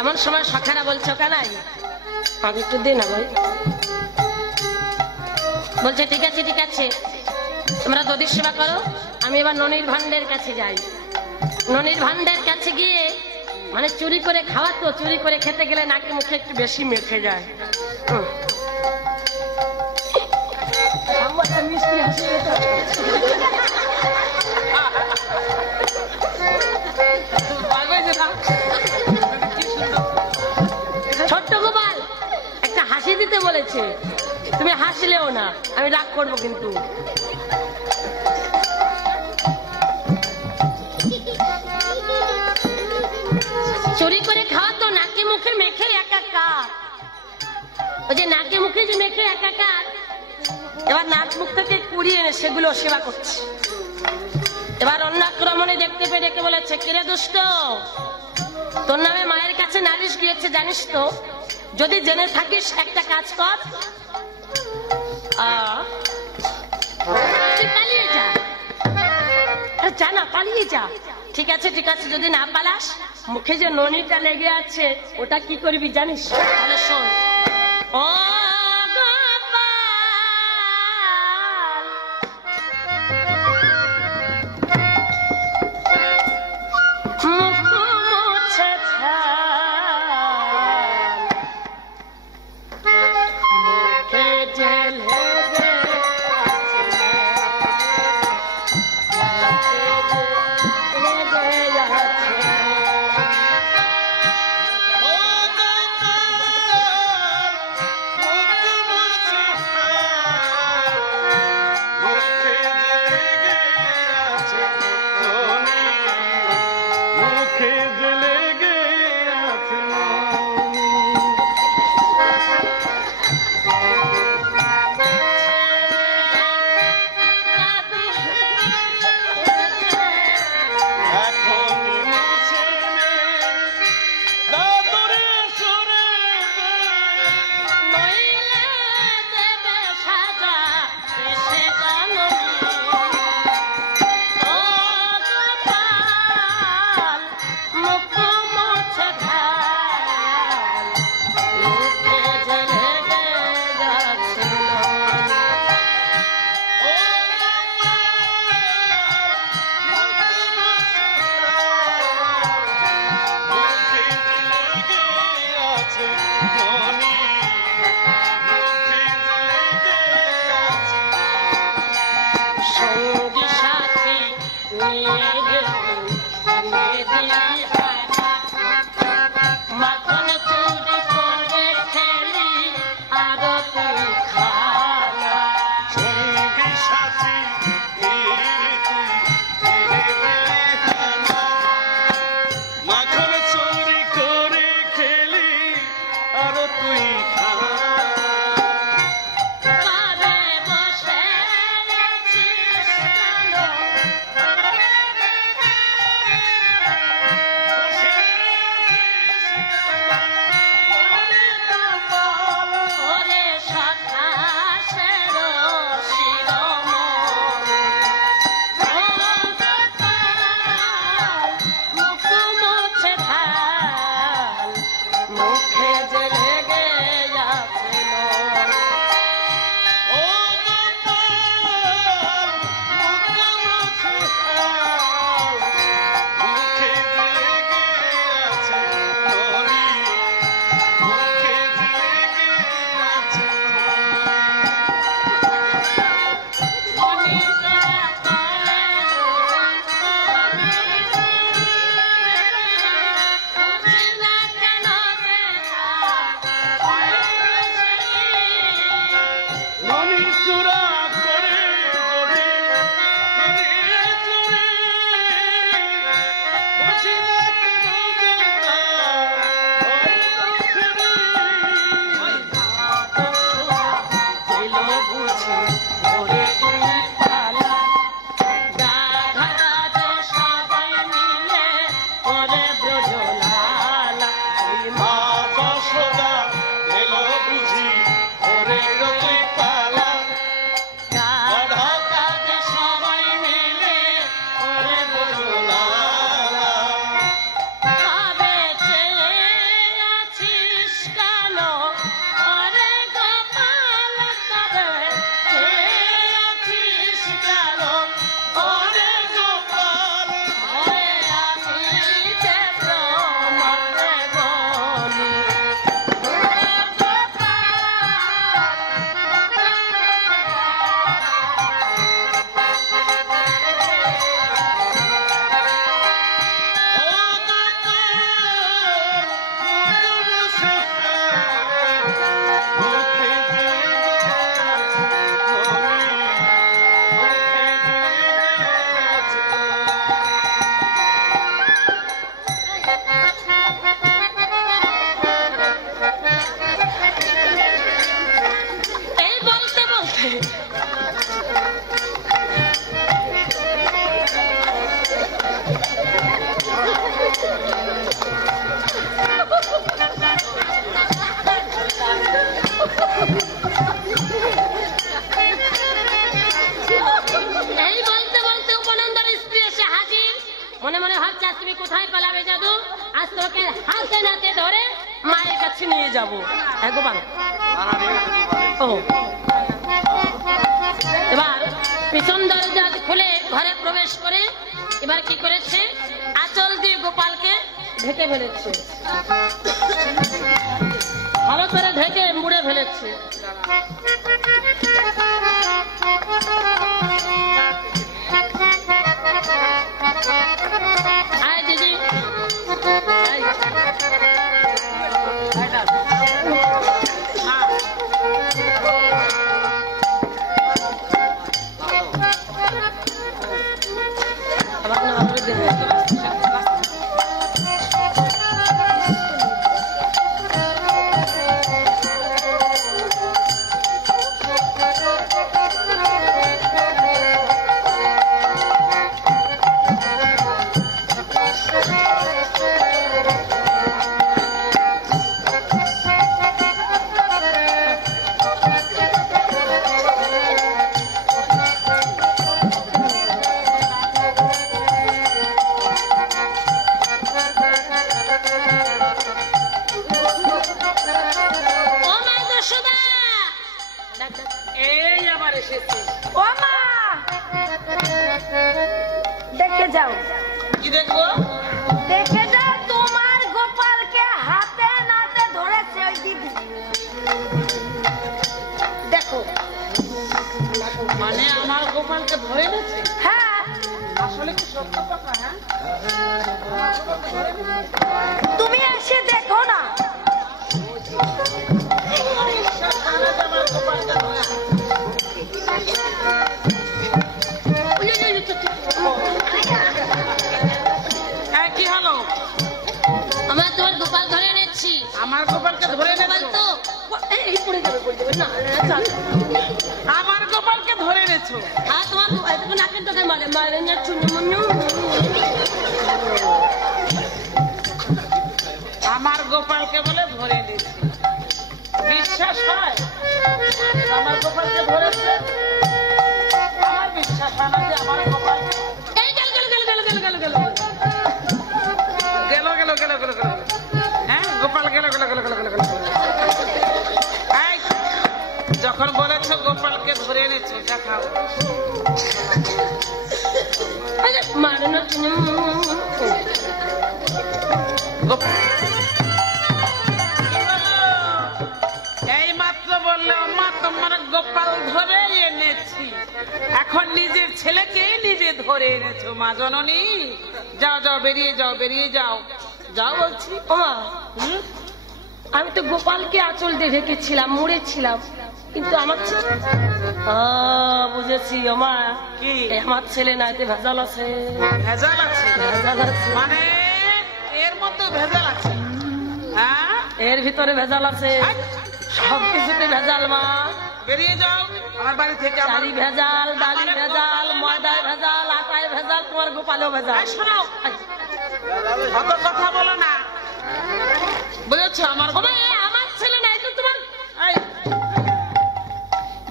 এমন সময় সখারা বলছো কানাই আগে একটু দে না ভাই। বলছে ঠিক আছে ঠিক আছে, তোমরা দধির সেবা করো, আমি এবার ননির ভান্ডের কাছে যাই। ননির ভান্ডের কাছে গিয়ে মানে চুরি করে খাওয়া তো, চুরি করে খেতে গেলে নাকে মুখে একটু বেশি মেখে যায়। মিষ্টি হাসি ছোট্ট গোপাল একটা হাসি দিতে বলেছে, তুমি হাসলেও না, আমি রাগ করবো কিন্তু। চুরি করে খাওয়া তো নাকে মুখে মেখে একাকার, ওই যে নাকে মুখে যে মেখে একাকার, এবার নাক মুখ থেকে কুড়িয়ে এনে সেগুলো সেবা করছে। এবার অন্য আক্রমণে দেখতে পেয়ে ডেকে বলেছে, কিরে দুষ্ট, তোর নামে মায়ের কাছে নালিশ গিয়েছে জানিস তো? যদি জেনে থাকিস একটা কাজ কর, তুই পালিয়ে যা। যা না, পালিয়ে যা। ঠিক আছে ঠিক আছে, যদি না পালাস মুখে যে ননিটা লেগে আছে ওটা কি করবি জানিস? তাহলে শোন। ও মনে মনে ভাবছে আজ তুমি কোথায় পালাবে জাদু, আজ তোকে হাতে নাতে ধরে মায়ের কাছে নিয়ে যাবো। গোপাল ও এবার পিছন দরজা খুলে ঘরে প্রবেশ করে এবার কি করেছে, আঁচল দিয়ে গোপালকে ঢেকে ফেলেছে, ভালো করে ঢেকে মুড়ে ফেলেছে। আয় দিদি দেখে যাও। কি দেখবো? দেখে যাও তোমার গোপালকে হাতে নাতে ধরেছে ওই দিদি। দেখো মানে আমার গোপালকে ধরে নিয়েছে? হ্যাঁ। আসলে কি সত্য কথা? হ্যাঁ তুমি এসে দেখো না। কি হলো? আমরা তোমার গোপাল ধরে এনেছি। আমার গোপালকে ধরে এনেছো তো? এই পড়ে যাবে, পড়ে যাবে না। আমার গোপালকে ধরে এনেছো? হ্যাঁ তোমার গোপালকে নাকের ডগায় মারে মারে না চুনমুনু। আমার গোপালকে বলে ধরে এনেছি, বিশ্বাস হয়? আমার গোপালকে ধরেছে, আমার বিশ্বাস হয় না যে আমার গোপাল। এই গেল গেল গেল গেল গেল গেল গেল গেল গেল গেল গেল গেল হ্যাঁ গোপাল গেল গেল গেল গেল গেল গেল। যখন বলেছ গোপালকে ধরে এনেছো দেখাও। এই মাত্র বললে মা তোমার গোপাল ধরে এনেছি, এখন নিজের ছেলেকে নিজে ধরে এনেছো মা জননী। যাও যাও বেরিয়ে যাও, বেরিয়ে যাও, যাও বলছি। আমি তো গোপালকে আঁচল দিয়ে ঢেকেছিলাম, মুড়েছিলাম, কিন্তু আমার বুঝেছি আমার কি আমার ছেলে না, এতে ভেজাল আছে। ভেজাল আছে? ভেজাল আছে মানে এর মধ্যে ভেজাল আছে? হ্যাঁ এর ভিতরে ভেজাল আছে, সবকিছুতে ভেজাল মা। বেরিয়ে যাও আমার বাড়ি থেকে। চালি ভেজাল, ডালি ভেজাল, ময়দায় ভেজাল, আটায় ভেজাল, তোমার গোপালেও ভেজাল। শোনো অত কথা বলো না, বুঝেছো? আমার আমার ছেলে নাই তো তোমার।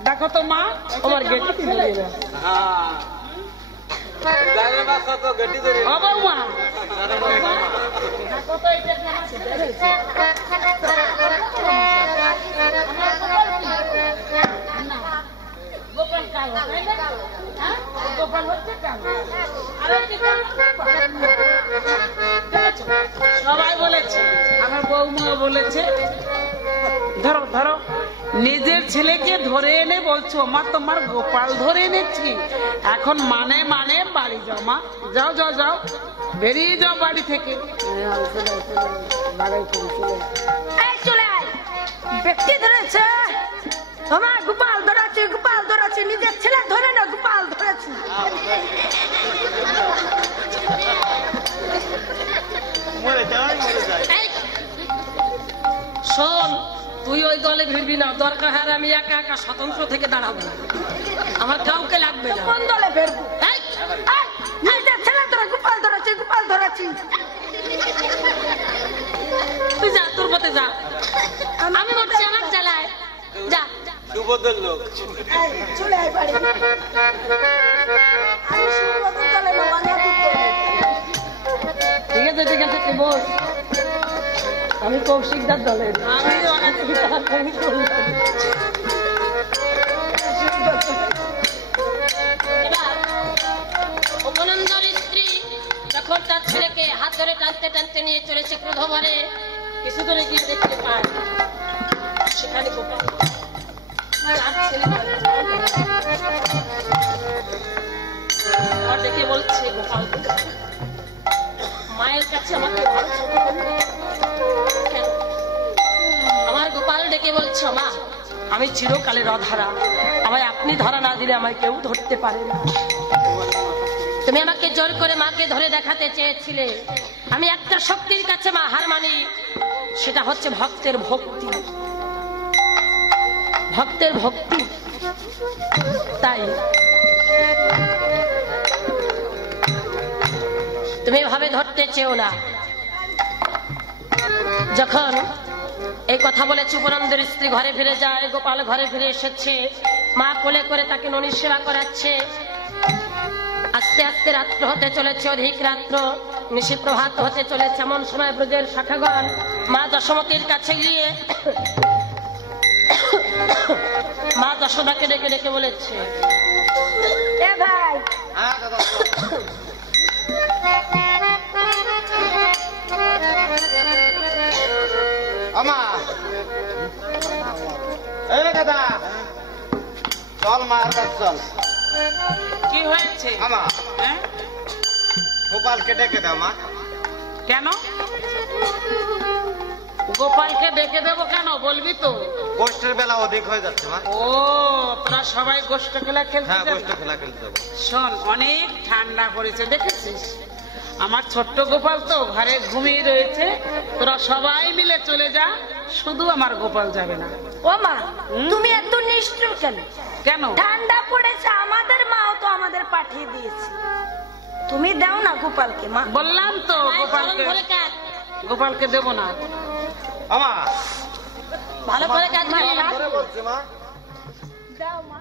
দেখো তো মা তোমার গেট গোপাল কালো, গোপাল হচ্ছে কালো। সবাই বলেছে, আমার বৌমা বলেছে। ধরো ধরো, নিজের ছেলেকে ধরে এনে বলছো মা তোমার গোপাল ধরে এনেছি, এখন মানে মানে বাড়ি যাও মা, যাও যাও যাও, বেরিয়ে যাও বাড়ি থেকে। চলে আয়, ব্যক্তি ধরেছে আমার গোপাল ধরেছে, গোপাল ধরেছে, নিজের ছেলে ধরে না গোপাল ধরেছে। শোন তুই ওই দলে ভিড়বি না, দরকার হয় আমি একা একা স্বতন্ত্র থেকে দাঁড়াবো, আমার কাউকে লাগবে না। কোন দলে ভিড়বো? নিজের ছেলে ধরে গোপাল ধরেছে, গোপাল ধরেছি। তুই যা, তোর মতে যা, আমি বলছি আমার চালায় যা। সুবোধের লোক চলে আয় বাড়ি। আমি সুবোধের দলে বাবা, আমি কৌশিকদার দলের। উপনন্দর স্ত্রী যখন তার ছেলেকে হাত ধরে টানতে টানতে নিয়ে চলেছে ক্রোধ ভরে, কিছু দূরে গিয়ে দেখতে পায় সেখানে গোপাল ডেকে বলছে, গোপাল মায়ের কাছে আমাকে আমার গোপাল ডেকে বলছো, মা আমি চিরকালের অধরা, আমায় আপনি ধরা না দিলে আমায় কেউ ধরতে পারে না। তুমি আমাকে জোর করে মাকে ধরে দেখাতে চেয়েছিলে, আমি একটা শক্তির কাছে মা হার মানি, সেটা হচ্ছে ভক্তের ভক্তি, ভক্তের ভক্তি। তাই তুমি এভাবে ধরতে চেও না। যখন এই কথা বলে উপনন্দের স্ত্রী ঘরে ফিরে যায়, গোপাল ঘরে ফিরে এসেছে, মা কোলে করে তাকে ননির সেবা করাচ্ছে। আস্তে আস্তে রাত্র হতে চলেছে, অধিক রাত্র, নিশি প্রভাত হতে চলেছে। এমন সময় ব্রজের শাখাগণ মা যশোমতীর কাছে গিয়ে মা যশোদাকে ডেকে ডেকে বলেছে, এ ভাই চল মার কাছে চল। কি হয়েছে? গোপালকে ডেকে দাও মা। কেন গোপালকে ডেকে দেবো? কেন বলবি তো? গোষ্ঠের বেলা অধিক হয়ে যাচ্ছে মা। ও তোরা সবাই গোষ্ঠ খেলা খেলতে? হ্যাঁ, গোষ্ঠ খেলা খেলতে যাবো। শোন, অনেক ঠান্ডা পড়েছে, দেখেছিস আমার ছোট্ট গোপাল তো ঘরে ঘুমিয়ে রয়েছে, তোরা সবাই মিলে চলে যা, শুধু আমার গোপাল যাবে না। ও মা, তুমি এত নিষ্ঠুর কেন? কেন? ঠান্ডা পড়েছে, আমাদের মাও তো আমাদের পাঠিয়ে দিয়েছে, তুমি দাও না গোপালকে। মা বললাম তো গোপালকে দেব না। আমা ভালো করে কাজ বলছি মা। দাও মা।